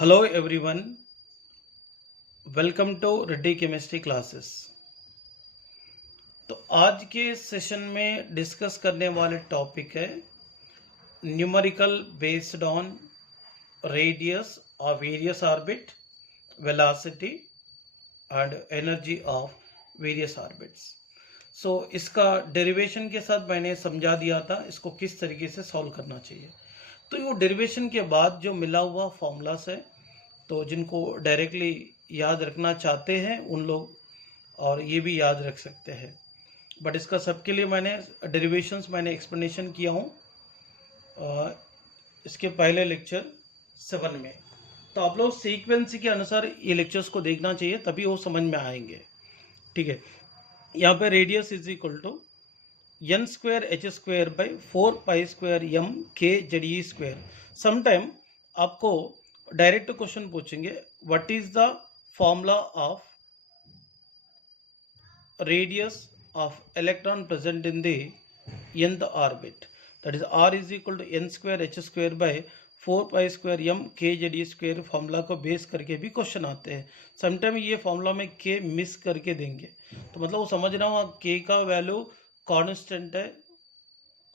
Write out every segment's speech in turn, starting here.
Hello everyone, welcome to Reddy chemistry classes. तो आज के सेशन में डिस्कस करने वाले टॉपिक है numerical based on radius of various orbit, velocity and energy of various orbits. So इसका डेरिवेशन के साथ मैंने समझा दिया था इसको किस तरीके से सॉल्व करना चाहिए। तो वो डेरिवेशन के बाद जो मिला हुआ फॉर्मूलास है, तो जिनको डायरेक्टली याद रखना चाहते हैं उन लोग और ये भी याद रख सकते हैं, बट इसका सबके लिए मैंने डेरिवेशंस मैंने एक्सप्लेनेशन किया हूँ इसके पहले लेक्चर 7 में। तो आप लोग सीक्वेंस के अनुसार ये लेक्चर्स को देखना चाहिए, तभी वो समझ में आएंगे। ठीक है, यहाँ पे radius is equal to n square h square by 4 pi square m k ZE square. Sometime आपको डायरेक्ट क्वेश्चन पूछेंगे, what is the formula of radius of electron present in the nth orbit, that is r is equal to n square h square by 4 pi square m k ZE square. Formula को base करके भी question आते हैं। Sometime ये formula में k miss करके देंगे, तो मतलब वो समझ रहा हूँ k का वैल्यू कांस्टेंट है,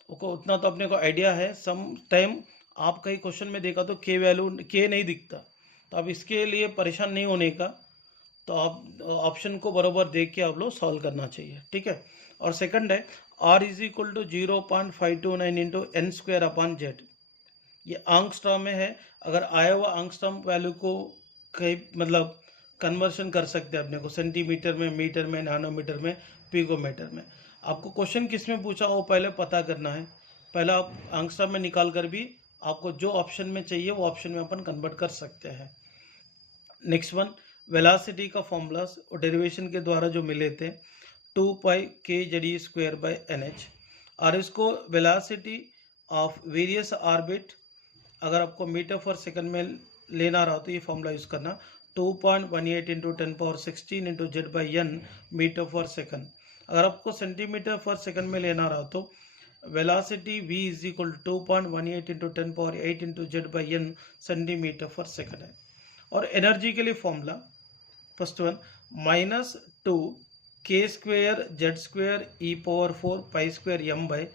उतना तो अपने को आइडिया है। सम टाइम आप कहीं क्वेश्चन में देखा तो k वैल्यू k नहीं दिखता, तो अब इसके लिए परेशान नहीं होने का, तो आप ऑप्शन को बराबर देख के आप लोग सॉल्व करना चाहिए। ठीक है, और सेकंड है r is equal to 0.529 into N square upon Z. ये आंगस्ट्रॉम में है, अगर आया हुआ आंगस्ट्रॉम वैल्यू को कहीं मतलब कन्वर्शन कर सकते हैं अपने को सेंटीमीटर में, मीटर में, नैनोमीटर में, पिकोमीटर में। आपको क्वेश्चन किस में पूछा वो पहले पता करना है। पहले आप आंगस्ट्रॉम में निकाल कर भी आपको जो ऑप्शन में चाहिए वो ऑप्शन में अपन कन्वर्ट कर सकते हैं। नेक्स्ट वन, वेलोसिटी का फॉर्मूलास और डेरिवेशन के द्वारा जो मिले थे 2 पाई k ZE square by NH, और इसको वेलोसिटी ऑफ वेरियस ऑर्बिट अगर आपको मीटर पर सेकंड में लेना रहा तो ये फॉर्मूला यूज़ करना 2.18 into 10⁻16 into Z by N metre per second. अगर आपको सेंटीमीटर पर सेकंड में लेना रहा तो velocity v is equal 2.18 into 10⁸ into Z by N centimetre per second है। और एनर्जी के लिए formula first one -2 k square Z square e⁴ pi square m by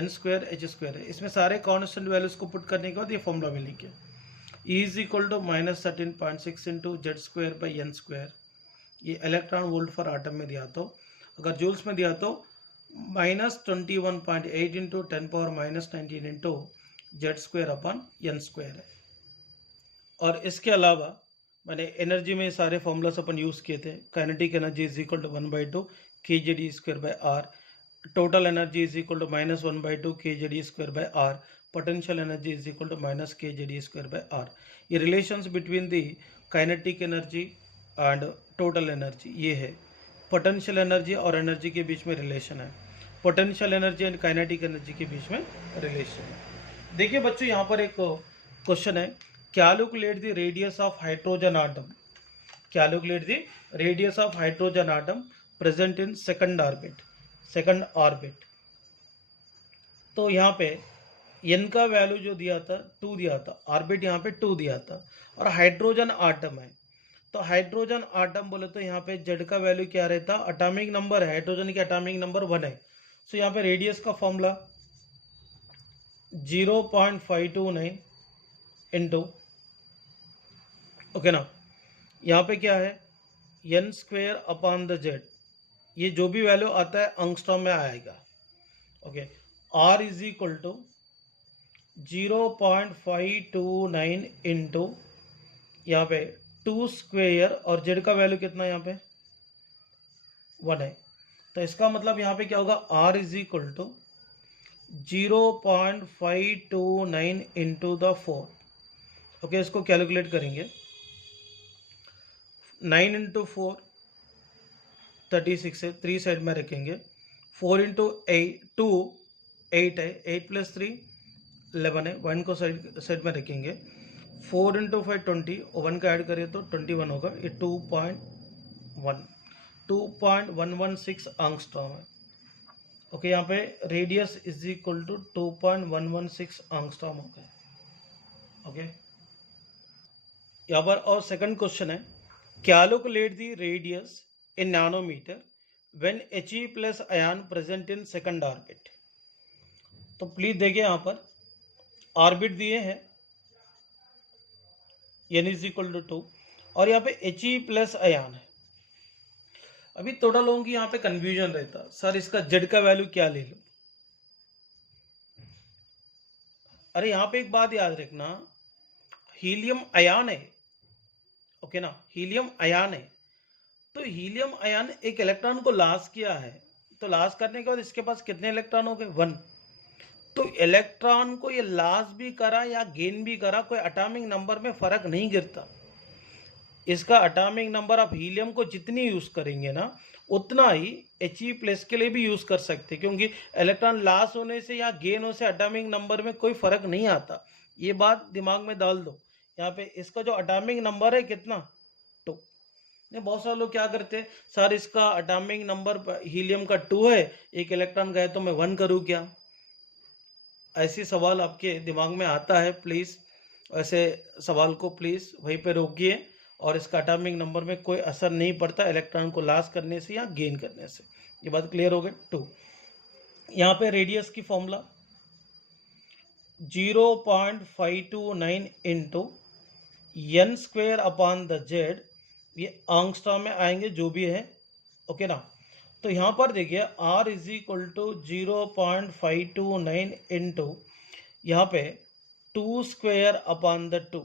n square h square है। इसमें सारे कॉन्स्टेंट वैल्यूज को put करने के बाद ये फॉर्मूला मिलेंगे। E is equal to -13.6 into Z square by n square, ये इलेक्ट्रॉन वोल्ट फॉर आटम में दिया, तो अगर जूल्स में दिया तो -21.8 into 10⁻−19 into Z square upon n square है। और इसके अलावा मैंने एनर्जी में सारे फॉर्मूलास अपन यूज़ किए थे। Kinetic energy is equal to 1/2 k ZE square by r, total energy is equal to -1/2 k ZE square by r, potential energy is equal to -k ZE square by r. ये relations between the kinetic energy and total energy ये है। Potential energy और energy के बीच में relation है, potential energy and kinetic energy के बीच में relation है। देखिए बच्चों, यहाँ पर एक क्वेश्चन है, calculate the radius of hydrogen atom, calculate the radius of hydrogen atom present in second orbit। तो यहाँ पे n का वैल्यू जो दिया था 2 दिया था, ऑर्बिट यहाँ पे 2 दिया था, और हाइड्रोजन आटम है। तो हाइड्रोजन आटम बोले तो यहाँ पे z का वैल्यू क्या रहता, एटॉमिक नंबर है, हाइड्रोजन की एटॉमिक नंबर 1 है। सो यहाँ पे रेडियस का फॉर्मूला 0.529 इंटू, ओके ना, यहाँ पे क्या है n square upon the Z, ये जो भी वैल्यू आता है अंगस्ट्रॉम में आएगा। Okay, r is equal to 0.529 into यहाँ पे 2 स्क्वेयर, और जेड का वैल्यू कितना यहाँ पे 1 है। तो इसका मतलब यहाँ पे क्या होगा, r is equal to 0.529 into the 4। Okay, इसको कैलकुलेट करेंगे, 9 इंटू 4 36 है, 3 साइड में रखेंगे, 4 इंटू 2 8 है, 8 + 3 11 है, 1 को साइड में रखेंगे, 4 इंटू 5 20, और 1 का ऐड करें तो 21 होगा। ये 2.116 आंगस्ट्रॉम है। ओके, यहाँ पे radius is equal to 2.116 angstrom हो गया। ओके, यहाँ पर और सेकंड क्वेश्चन है, calculate the radius in nanometre when He plus ion present in second orbit. तो प्लीज देखिए यहाँ पर ऑर्बिट दिए हैं n इज इक्वल टू 2 और यहाँ पे He प्लस आयन है। अभी थोड़ा लोगों की यहाँ पे कंफ्यूजन रहता, सर इसका जेड का वैल्यू क्या ले लो। अरे यहाँ पे एक बात याद रखना, हीलियम आयन है, ओके ना, हीलियम आयन है। तो हीलियम आयन एक इलेक्ट्रॉन को लॉस किया है, तो लॉस करने के बाद इसके पास कितने इलेक्ट्रॉन हो गए, 1। तो इलेक्ट्रॉन को ये लॉस भी करा या गेन भी करा, कोई एटॉमिक नंबर में फर्क नहीं गिरता। इसका एटॉमिक नंबर आप हीलियम को जितनी यूज करेंगे ना, उतना ही He प्लस के लिए भी यूज कर सकते, क्योंकि इलेक्ट्रॉन लॉस होने से या गेन होने से एटॉमिक नंबर में कोई फर्क नहीं आता। ये बात दिमाग में डाल दो। यहाँ पे इसका जो एटॉमिक नंबर है कितना, 2। बहुत सारे लोग क्या करते हैं, सर इसका एटॉमिक नंबर हीलियम का 2 है, एक इलेक्ट्रॉन गए तो मैं 1 करूँ क्या। ऐसी सवाल आपके दिमाग में आता है, प्लीज ऐसे सवाल को प्लीज वहीं पे रोकिए। और इसका एटॉमिक नंबर में कोई असर नहीं पड़ता इलेक्ट्रॉन को लॉस करने से या गेन करने से। ये बात क्लियर हो गई। 2 यहाँ पे रेडियस की formula 0.529 into n square upon the Z, ये एंगस्ट्रॉम में आएंगे जो भी है, ओके ना। तो यहाँ पर देखिए r is equal to 0.529 into यहाँ पे 2 square upon the 2,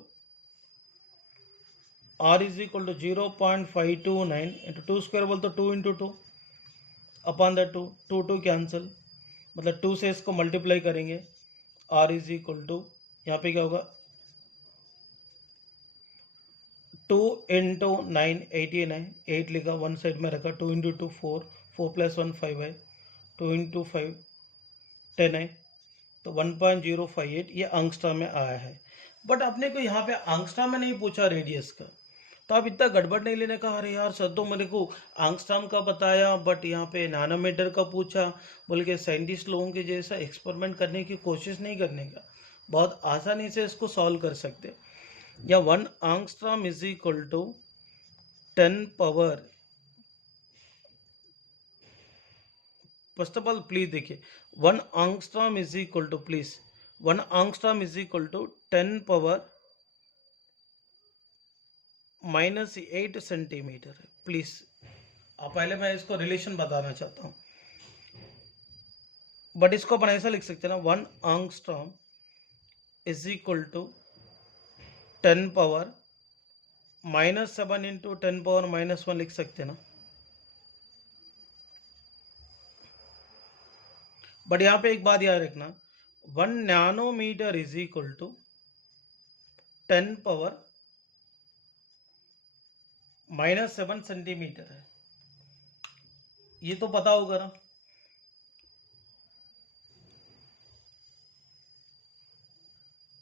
r is equal to 0.529 into 2 square बोल तो 2 इंटू 2 अपॉन द 2, 2 कैंसिल, मतलब 2 से इसको मल्टीप्लाई करेंगे, r इज इक्वल टू यहाँ पे क्या होगा 2 इंटू 9 89, 8 लिखा, 1 साइड में रखा, 2 इंटू 2 4, 4 प्लस 1 5 है, 2 इंटू 5 10 है, तो 1.058 ये एंगस्ट्रॉम में आया है। बट अपने को यहाँ पे एंगस्ट्रॉम में नहीं पूछा रेडियस का, तो आप इतना गड़बड़ नहीं लेने का, अरे यार सर तो मेरे को एंगस्ट्रॉम का बताया बट यहाँ पे नैनोमीटर का पूछा, बोल के साइंटिस्ट लोगों के जैसा एक्सपेरिमेंट करने की कोशिश नहीं करने का। बहुत आसानी से इसको सॉल्व कर सकते। या 1 angstrom is equal to 10 power, first of all please देखिए 1 angstrom is equal to, please 1 angstrom is equal to 10 power -8 centimetre है। प्लीज आप पहले मैं इसको रिलेशन बताना चाहता हूं, बट इसको अपन ऐसा लिख सकते हैं ना, 1 angstrom is equal to 10 power -7 into 10 power -1 लिख सकते हैं ना। बट यहां पे एक बात याद रखना, 1 nanometre is equal to 10 power -7 centimetre है, ये तो पता होगा ना।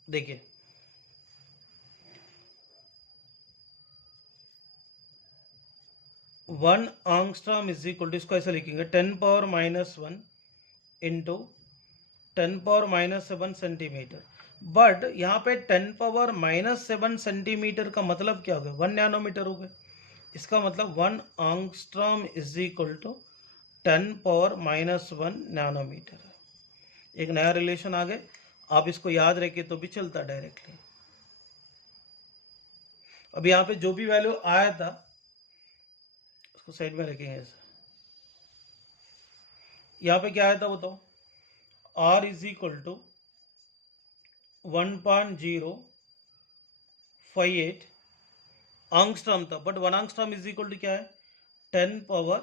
देखिए 1 एंगस्ट्रॉम इज इक्वल टू, इसको ऐसा लिखेंगे 10 power -1 into 10 power -7 centimetre. But यहाँ पे 10 पावर -7 सेंटीमीटर का मतलब क्या हो गया, 1 नैनोमीटर हो गया। इसका मतलब 1 angstrom is equal to 10 power -1 nanometre. एक नया रिलेशन आ गया, आप इसको याद रखिए तो भी चलता डायरेक्टली। अब यहाँ पे जो भी वैल्यू आया था उसको साइड में रखेंगे ऐसा। यहाँ पे क्या आया था बताओ, r is equal to 1.058 angstrom था, but 1 angstrom is equal to क्या है, 10 पावर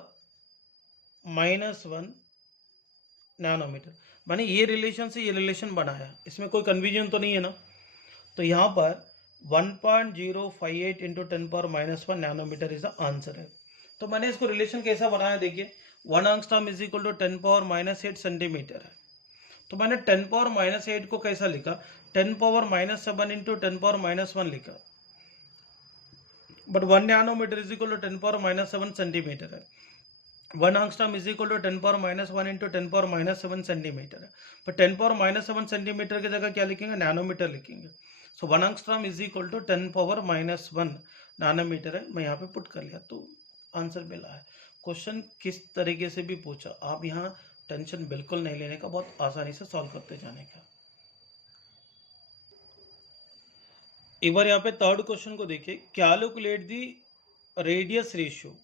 -1 नैनोमीटर। मैंने ये रिलेशन से ये रिलेशन बनाया, इसमें कोई कन्फ्यूजन तो नहीं है ना। तो यहाँ पर 1.058 into 10 power -1 nanometre is the answer है। तो मैंने इसको रिलेशन कैसा बनाया, देखिए 1 angstrom is equal to 10 power -8 centimetre है। तो मैंने 10 पावर -8 को कैसा लिखा, 10 पावर -7 इंटू 10 पावर -1 लिखा। But 1 nanometre is equal to 10 power -7 centimetre है। 1 angstrom is equal to 10 power -1 into 10 power -7 centimetre है। पर 10 पावर -7 सेंटीमीटर की जगह क्या लिखेंगे, नैनोमीटर लिखेंगे। So 1 angstrom is equal to 10⁻⁻1 nanometre है, मैं यहाँ पे पुट कर लिया तो आंसर मिला है। क्वेश्चन किस तरीके से भी पूछा, आप यहाँ टेंशन बिल्कुल नहीं लेने का, बहुत आसानी से सॉल्व करते जाने का। एक बार यहाँ पे थर्ड क्वेश्चन को देखिए, calculate the radius ratio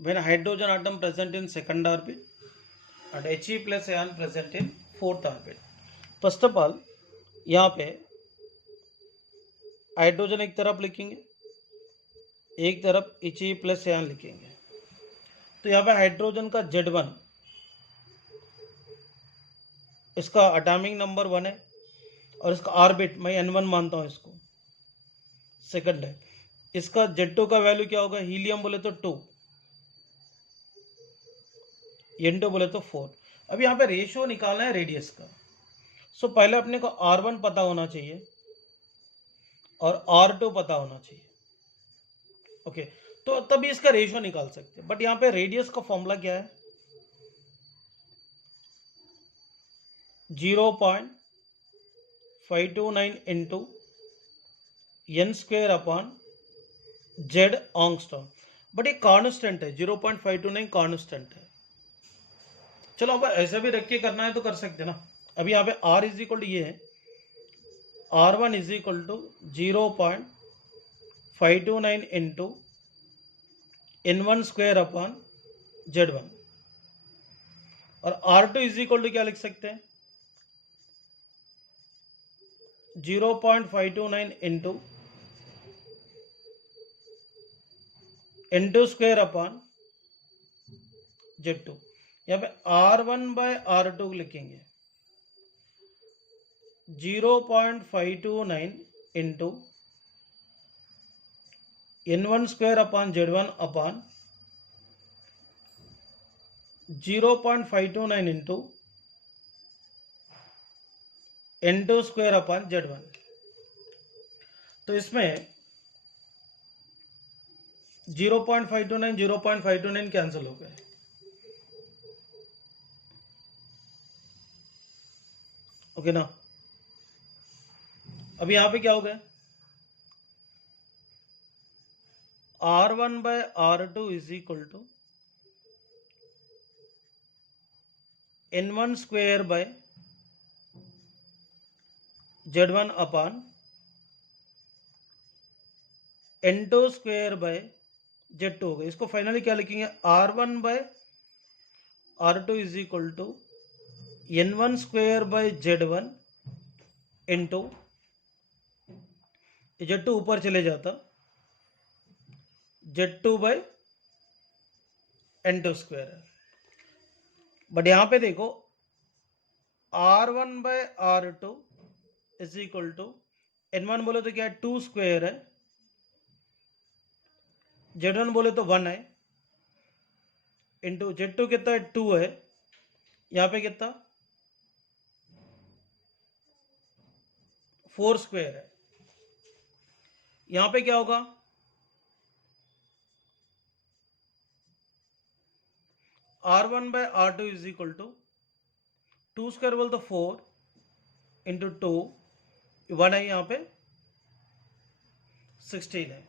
when hydrogen atom present in second orbit and He plus ion present in fourth orbit। First of all यहाँ पे हाइड्रोजन एक तरफ लिखेंगे, एक तरफ He plus ion लिखेंगे, तो यहाँ पे हाइड्रोजन का Z1 इसका एटॉमिक नंबर 1 है और इसका ऑर्बिट मैं N1 मानता हूँ, इसको सेकंड है। इसका Z2 का वैल्यू क्या होगा, हीलियम बोले तो 2, N2 बोले तो 4। अब यहाँ पे रेशियो निकालना है रेडियस का। सो पहले अपने को R1 पता होना चाहिए और R2 पता होना चाहिए। ओके, तो तभी इसका रेशियो निकाल सकते हैं। बट यहाँ पे रेडियस का फॉर्मूला क्या है, 0.529 into n square upon Z angstrom. But ये कांस्टेंट है, 0.529 कांस्टेंट है। चलो अब ऐसा भी रख के करना है तो कर सकते हैं ना। अभी यहाँ पे R इज इक्वल टू ये है, R1 is equal to 0.529 into N1 square upon Z1 और R2 इज इक्वल टू क्या लिख सकते हैं, 0.529 into N2 square upon Z2। यहाँ पे R1 बाय R2 लिखेंगे, 0.529 into N1 square upon Z1 upon 0.529 into N2 square upon Z1। तो इसमें 0.529 कैंसिल हो गए। ओके ना। अब यहां पे क्या हो गया, R1 by R2 is equal to N1 square by Z1 upon N2 square by Z2 हो गया। इसको फाइनली क्या लिखेंगे, R1 by R2 is equal to N1 square by Z1 into Z2 ऊपर चले जाता, Z2 बाय N2 स्क्वेयर है। But यहां पे देखो R1 by R2 is equal to N1 बोले तो क्या है, 2 स्क्वेयर है, Z1 बोले तो 1 है, इंटू Z2 कितना है, 2 है, यहाँ पे कितना 4 स्क्वेयर है। यहां पे क्या होगा, R1 by R2 is equal to 2 square बोल तो 4 इंटू 2, 1 है, यहाँ पे 16 है।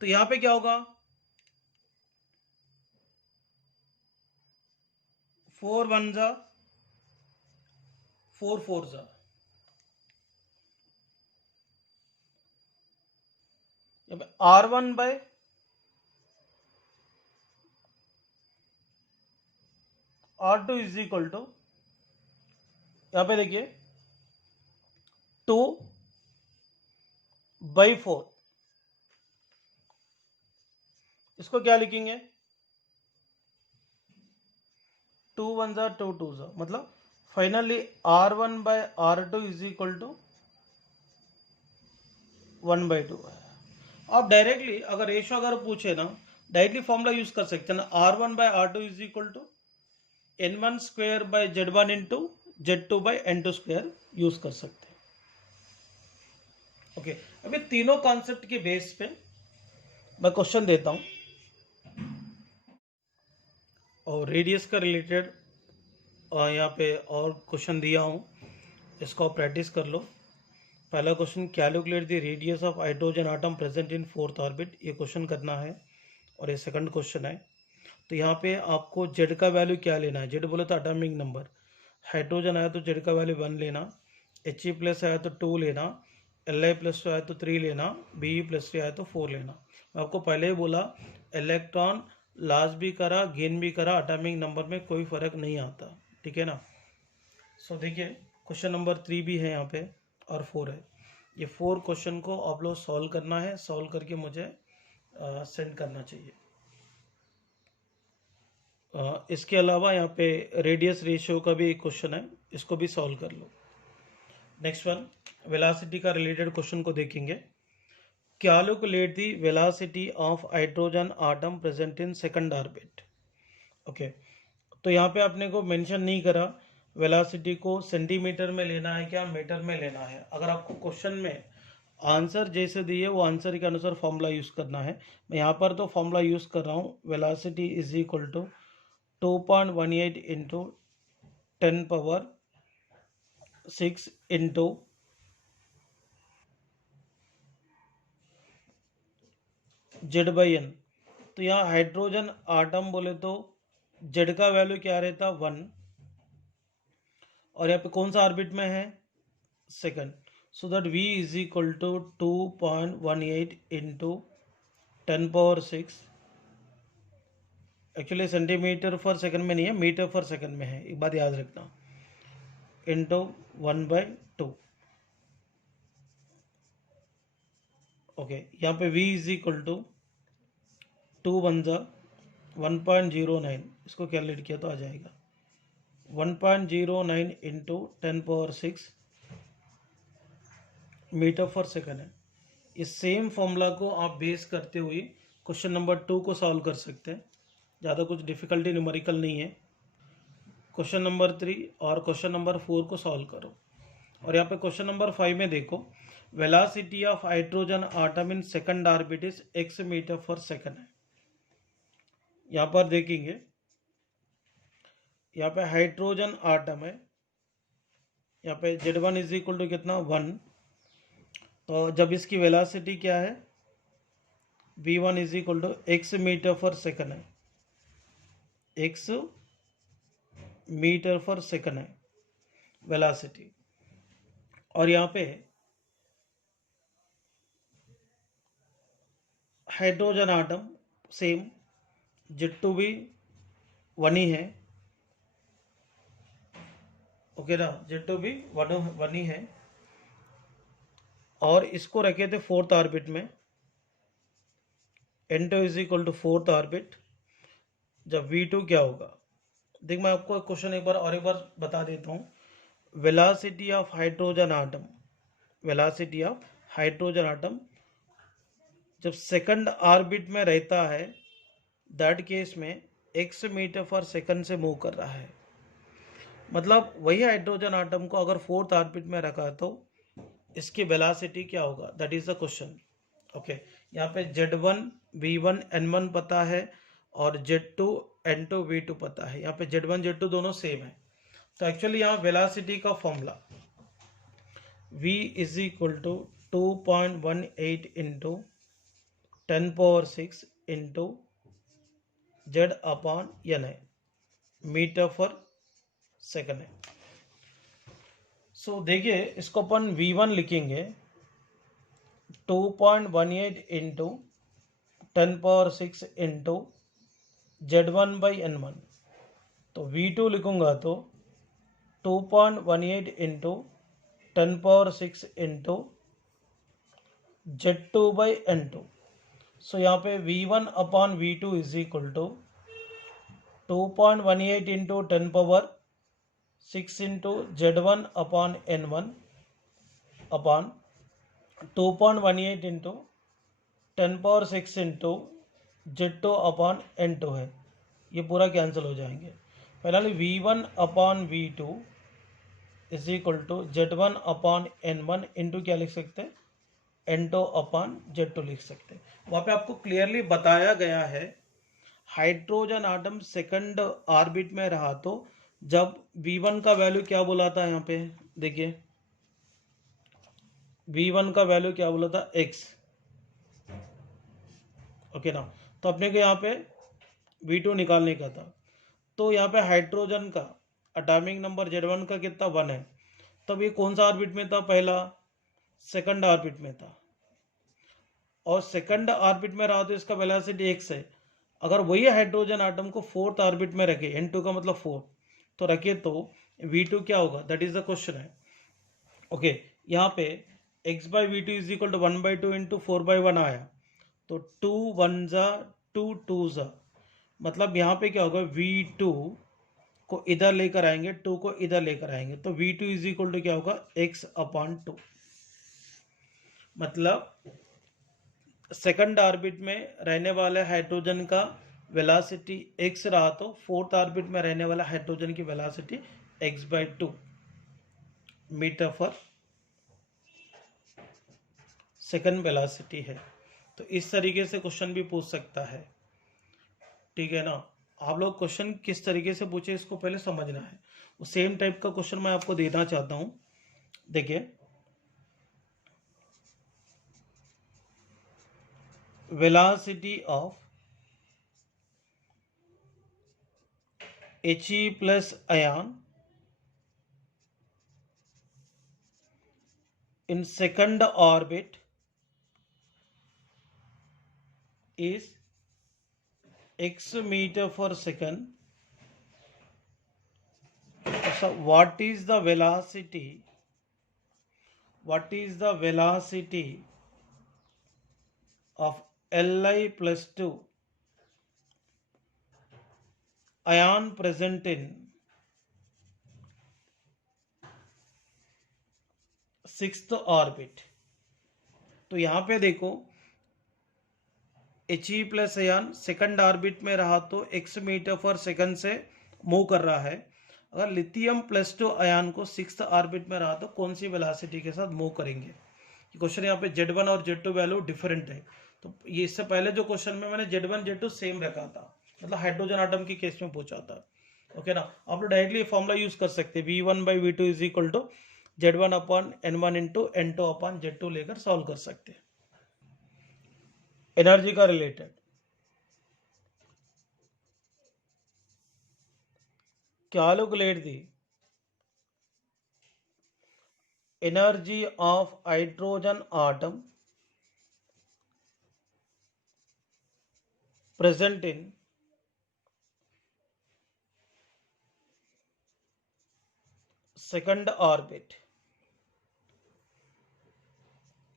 तो यहां पे क्या होगा, 4 1 जा 4 4 जा, R1 by R2 is equal to, यहां पे देखिए 2 बाई 4, इसको क्या लिखेंगे, 2 1 जा 2 2 जा, मतलब finally R1 by R2 is equal to 1 by 2 है। आप डायरेक्टली अगर रेशो अगर पूछे ना, डायरेक्टली फॉर्मूला यूज कर सकते हैं ना, R1 by R2 is equal to N1 square by Z1 into Z2 by N2 square use कर सकते हैं। ओके, अभी तीनों कॉन्सेप्ट के बेस पे मैं क्वेश्चन देता हूं और रेडियस का रिलेटेड यहाँ पे और क्वेश्चन दिया हूं, इसको प्रैक्टिस कर लो पहला question, calculate the radius of hydrogen atom present in fourth orbit, ये क्वेश्चन करना है और ये सेकंड क्वेश्चन है। तो यहाँ पे आपको जेड का वैल्यू क्या लेना है, जेड बोले तो एटॉमिक नंबर, हाइड्रोजन आया तो जेड का वैल्यू 1 लेना, He प्लस आया तो 2 लेना, Li प्लस आया तो 3 लेना, Be प्लस आया तो 4 लेना। मैं आपको पहले ही बोला इलेक्ट्रॉन लॉस भी करा गेन भी करा, एटॉमिक नंबर में कोई फर्क नहीं आता, ठीक है ना। सो देखिए क्वेश्चन नंबर 3 भी है यहाँ पे और 4 है। ये 4 क्वेश्चन को आप लोग सॉल्व करना है, सॉल्व करके मुझे सेंड करना चाहिए। इसके अलावा यहाँ पे रेडियस रेशियो का भी एक क्वेश्चन है, इसको भी सॉल्व कर लो। नेक्स्ट वन, वेलोसिटी का रिलेटेड क्वेश्चन को देखेंगे। Calculate the velocity of hydrogen atom present in second orbit. Okay, तो यहाँ पे आपने को मेंशन नहीं करा वेलोसिटी को सेंटीमीटर में लेना है क्या मीटर में लेना है। अगर आपको क्वेश्चन में आंसर जैसे दिए वो आंसर के अनुसार फॉर्मूला यूज करना है। मैं यहाँ पर तो फॉर्मूला यूज कर रहा हूँ, velocity is equal to 2.18 into 10 power 6 into Z by N. तो यहाँ हाइड्रोजन आटम बोले तो जेड का वैल्यू क्या रहता 1, और यहाँ पे कौन सा ऑर्बिट में है second. So that v is equal to 2.18 into 10 power 6, actually centimetre for second में नहीं है, मीटर फॉर सेकंड में है, एक बात याद रखना, इंटू 1/2। ओके, यहाँ पे v इज इक्वल टू 2 1 1.09, इसको कैलकुलेट किया तो आ जाएगा 1.09 into 10 power 6 metre for second है। इस सेम फॉर्मूला को आप बेस करते हुए क्वेश्चन नंबर 2 को सॉल्व कर सकते हैं, ज़्यादा कुछ डिफिकल्टी न्यूमेरिकल नहीं है। क्वेश्चन नंबर 3 और क्वेश्चन नंबर 4 को सॉल्व करो। और यहाँ पे क्वेश्चन नंबर 5 में देखो, velocity of hydrogen atom in second orbit is x metre for second है। यहाँ पर देखेंगे, यहाँ पे हाइड्रोजन आटम है, यहाँ पे Z1 इज इक्वल टू कितना 1, तो जब इसकी वेलोसिटी क्या है v1 is equal to x metre for second है, x मीटर फॉर सेकंड है वेलोसिटी। और यहाँ पे हाइड्रोजन आटम सेम, Z2 भी 1 ही है, ओके ना, Z2 भी 1 ही है। और इसको रखे थे फोर्थ ऑर्बिट में, N2 is equal to fourth orbit, जब V2 क्या होगा। देख मैं आपको क्वेश्चन एक बार बता देता हूँ। Velocity of hydrogen atom, velocity of hydrogen atom जब सेकंड ऑर्बिट में रहता है, दैट केस में x मीटर फॉर सेकंड से मूव कर रहा है। मतलब वही हाइड्रोजन आटम को अगर फोर्थ ऑर्बिट में रखा तो इसकी वेलोसिटी क्या होगा, that is the question. Okay, यहाँ पे Z1 V1 N1 पता है और Z2 N2 V2 पता है। यहाँ पे Z1 Z2 दोनों सेम है, तो एक्चुअली यहाँ वेलोसिटी का formula v is equal to 2.18 into 10 power 6 into Z upon N है, मीटर फॉर सेकंड है। सो देखिए इसको अपन v1 लिखेंगे 2.18 into 10 power 6 into Z1 by N1, तो V2 लिखूंगा तो 2.18 into 10 power 6 into Z2 by N2। So यहाँ पे V1 upon V2 is equal to 2.18 into 10 power 6 into Z1 upon N1 upon 2.18 into 10 power 6 into Z2 upon N2 है, ये पूरा cancel हो जाएंगे। Finally V1 upon V2 is equal to Z1 upon N1 into क्या लिख सकते हैं, N2 upon Z2 लिख सकते हैं। वहाँ पे आपको क्लियरली बताया गया है हाइड्रोजन आटम सेकंड ऑर्बिट में रहा तो जब V1 का वैल्यू क्या बोला था, यहाँ पे देखिए V1 का वैल्यू क्या बोला था, x, ओके ना। तो अपने को यहाँ पे V2 निकालने का था। तो यहाँ पे हाइड्रोजन का एटॉमिक नंबर Z1 का कितना 1 है। तब ये कौन सा ऑर्बिट में था, पहला सेकंड ऑर्बिट में था, और सेकंड ऑर्बिट में रहा तो इसका वेलोसिटी x है। अगर वही हाइड्रोजन आटम को फोर्थ ऑर्बिट में रखे, N2 का मतलब 4, तो रखे तो V2 क्या होगा, दैट इज द क्वेश्चन है। ओके, यहाँ पे x by V two is equal to 1/2 into 4/1 आया, तो 2 1 जा 2 2 जा, मतलब यहाँ पे क्या होगा, V2 को इधर लेकर आएंगे, 2 को इधर लेकर आएंगे, तो V2 इज इक्वल टू क्या होगा, x/2। मतलब सेकंड ऑर्बिट में रहने वाले हाइड्रोजन का वेलोसिटी x रहा तो फोर्थ ऑर्बिट में रहने वाला हाइड्रोजन की velocity x/2 metre per second velocity है। तो इस तरीके से क्वेश्चन भी पूछ सकता है, ठीक है ना। आप लोग क्वेश्चन किस तरीके से पूछे इसको पहले समझना है। वो सेम टाइप का क्वेश्चन मैं आपको देना चाहता हूं। देखिए, velocity of He plus ion in second orbit is x meter per second. So what is the velocity? What is the velocity of Li plus 2 ion present in sixth orbit. तो यहाँ पे देखो, He plus ion second orbit में रहा तो x metre per second से move कर रहा है। अगर लिथियम प्लस 2 आयन को सिक्स्थ ऑर्बिट में रहा तो कौन सी वेलोसिटी के साथ मूव करेंगे। क्वेश्चन यहाँ पे Z1 और Z2 वैल्यू डिफरेंट है। तो ये इससे पहले जो क्वेश्चन में मैंने Z1 Z2 सेम रखा था, मतलब हाइड्रोजन आटम की केस में पूछा था, ओके ना। आप लोग डायरेक्टली फॉर्मूला यूज कर सकते हैं, V1/V2 is equal to Z1/N1 into N2/Z2 लेकर सॉल्व कर सकते हैं। एनर्जी का related calculate the energy of hydrogen atom present in second orbit।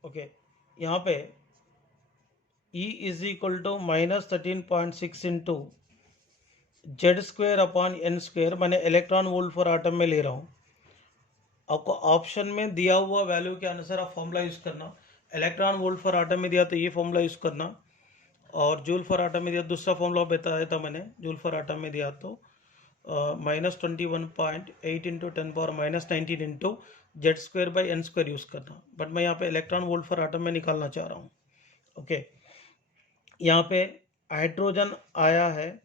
Okay, यहाँ पे E is equal to -13.6 into Z²/n²। मैंने इलेक्ट्रॉन वोल्ट फॉर आटम में ले रहा हूँ। आपको ऑप्शन में दिया हुआ वैल्यू के अनुसार आप फॉर्मूला यूज करना। इलेक्ट्रॉन वोल्ट फॉर आटम में दिया तो ये फॉर्मूला यूज करना, और जूल फॉर आटम में दिया दूसरा फॉर्मूला बताया था मैंने। जूल फॉर आटम में दिया तो -21.8 इंटू 10⁻⁻19 इंटू Z²/n² यूज करना। बट मैं यहाँ पे इलेक्ट्रॉन वोल्ट फॉर आटम में निकालना चाह रहा हूँ। ओके, यहाँ पे हाइड्रोजन आया है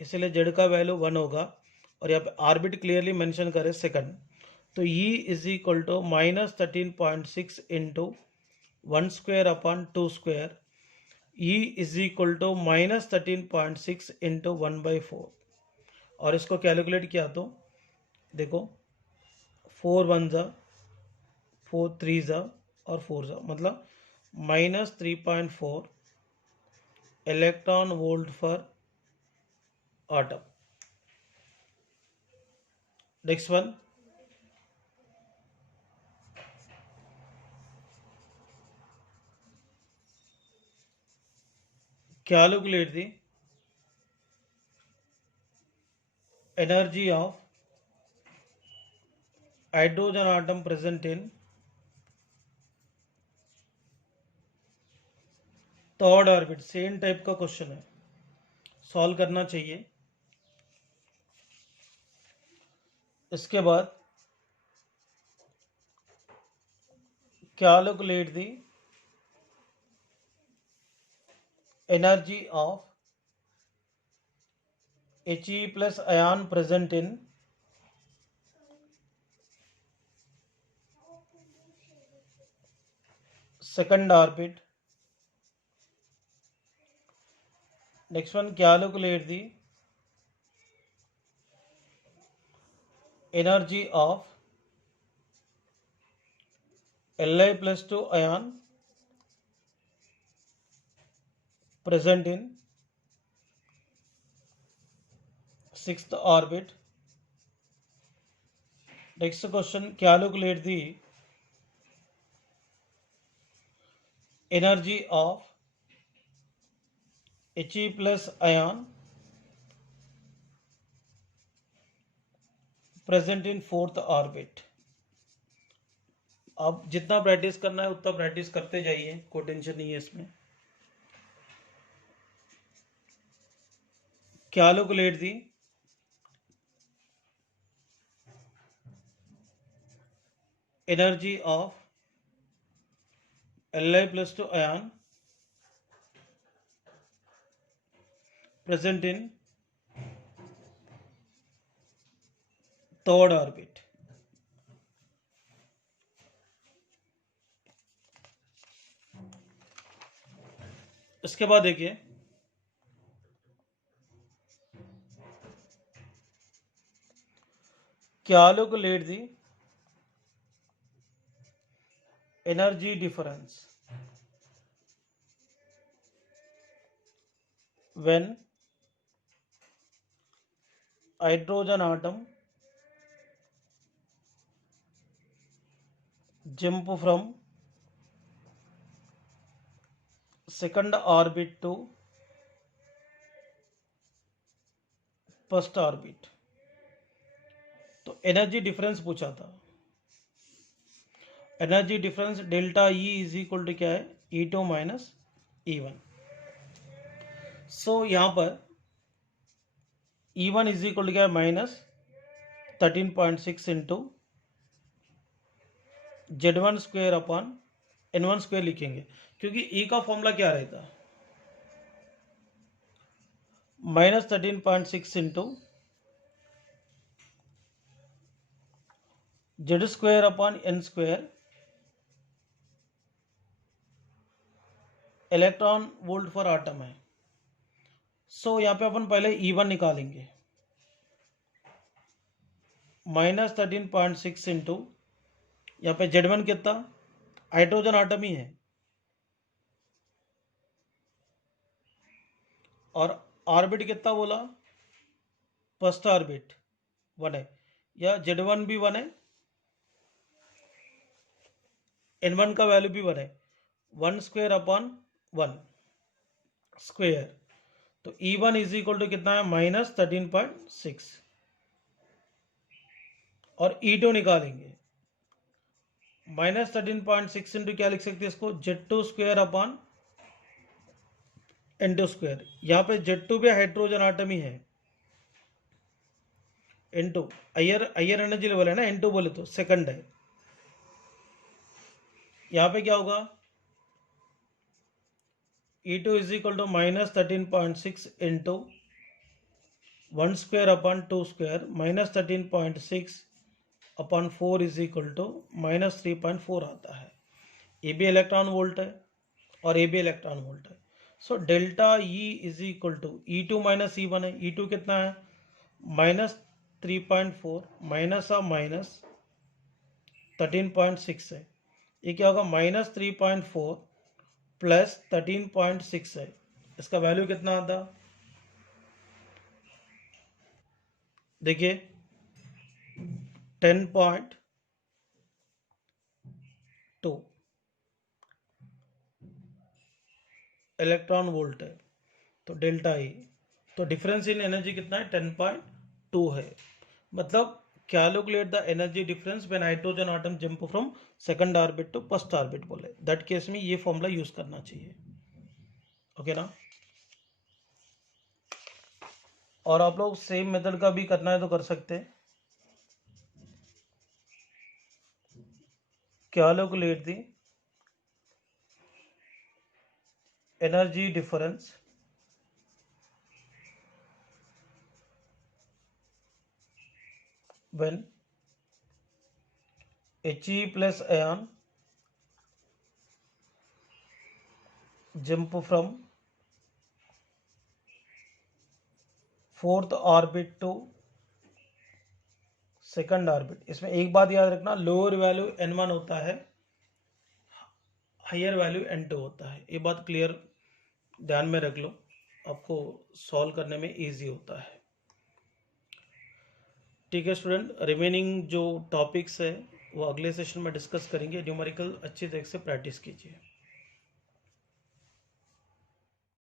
इसलिए जेड का वैल्यू 1 होगा, और यहाँ पे ऑर्बिट क्लियरली मेंशन करे सेकंड, तो E is equal to -13.6 into 1²/2²। E is equal to -13.6 into 1/4, और इसको कैलकुलेट किया तो देखो 4 1 जा 4 3 जा और 4 जा, मतलब -3.4 electron volt for atom. Next one, calculate the energy of hydrogen atom present in third orbit. Same type का क्वेश्चन है, सॉल्व करना चाहिए। इसके बाद calculate the energy of He plus ion present in second orbit. Next one, calculate the energy of Li+2 ion present in sixth orbit. Next question, calculate the energy of He plus ion present in fourth orbit. अब जितना practice करना है उतना practice करते जाइए, कोई tension नहीं है इसमें. Calculate the energy of Li+2 ion present in third orbit. इसके बाद देखिए, calculate the energy difference when hydrogen atom jump from second orbit to first orbit. तो एनर्जी डिफरेंस पूछा था. Energy difference delta E is equal to क्या है, E2 minus E1. सो यहां पर E1 इज इक्वल टू क्या है, -13.6 into Z1 square upon N1 square लिखेंगे, क्योंकि E का फॉर्मूला क्या रहता, -13.6 into Z square upon N square electron volt for atom है. सो यहाँ पे अपन पहले E1 निकालेंगे, -13.6 इंटू यहाँ पे Z1 कितना, हाइड्रोजन आटम ही है, और ऑर्बिट कितना बोला, फर्स्ट ऑर्बिट 1 है, या Z1 भी 1 है, N1 का वैल्यू भी 1 है, 1 स्क्वेयर अपॉन 1 स्क्वेयर. तो E1 इज इक्वल टू कितना है, -13.6. और E2 निकालेंगे, -13.6 इंटू क्या लिख सकते हैं इसको, Z2 square upon N2 square. यहाँ पे Z2 भी हाइड्रोजन आटम ही है, N2 हायर एनर्जी लेवल है ना, N2 बोले तो सेकंड है. यहाँ पे क्या होगा, E2 is equal to -13.6 into 1 square upon 2 square, -13.6 upon 4 is equal to -3.4 आता है. ये भी इलेक्ट्रॉन वोल्ट है और ये भी इलेक्ट्रॉन वोल्ट है. So delta E is equal to E2 minus E1 है. E2 कितना है, -3.4 माइनस 13.6 है. ये क्या होगा, -3.4 प्लस 13.6 है. इसका वैल्यू कितना आता, देखिए 10.2 इलेक्ट्रॉन वोल्ट है. तो डेल्टा ई, तो डिफरेंस इन एनर्जी कितना है, 10.2 है. मतलब calculate the energy difference when hydrogen atom jump from second orbit to first orbit बोले, दैट केस में ये फॉर्मूला यूज करना चाहिए. ओके ना. और आप लोग सेम मेथड का भी करना है तो कर सकते हैं. Calculate the energy difference when He plus ion jump from fourth orbit to second orbit. इसमें एक बात याद रखना, लोअर वैल्यू n1 होता है, हायर वैल्यू n2 होता है। ये बात क्लियर ध्यान में रख लो, आपको सॉल्व करने में इजी होता है। ठीक है स्टूडेंट, रिमेनिंग जो टॉपिक्स है वो अगले सेशन में डिस्कस करेंगे। न्यूमेरिकल अच्छी तरह से प्रैक्टिस कीजिए।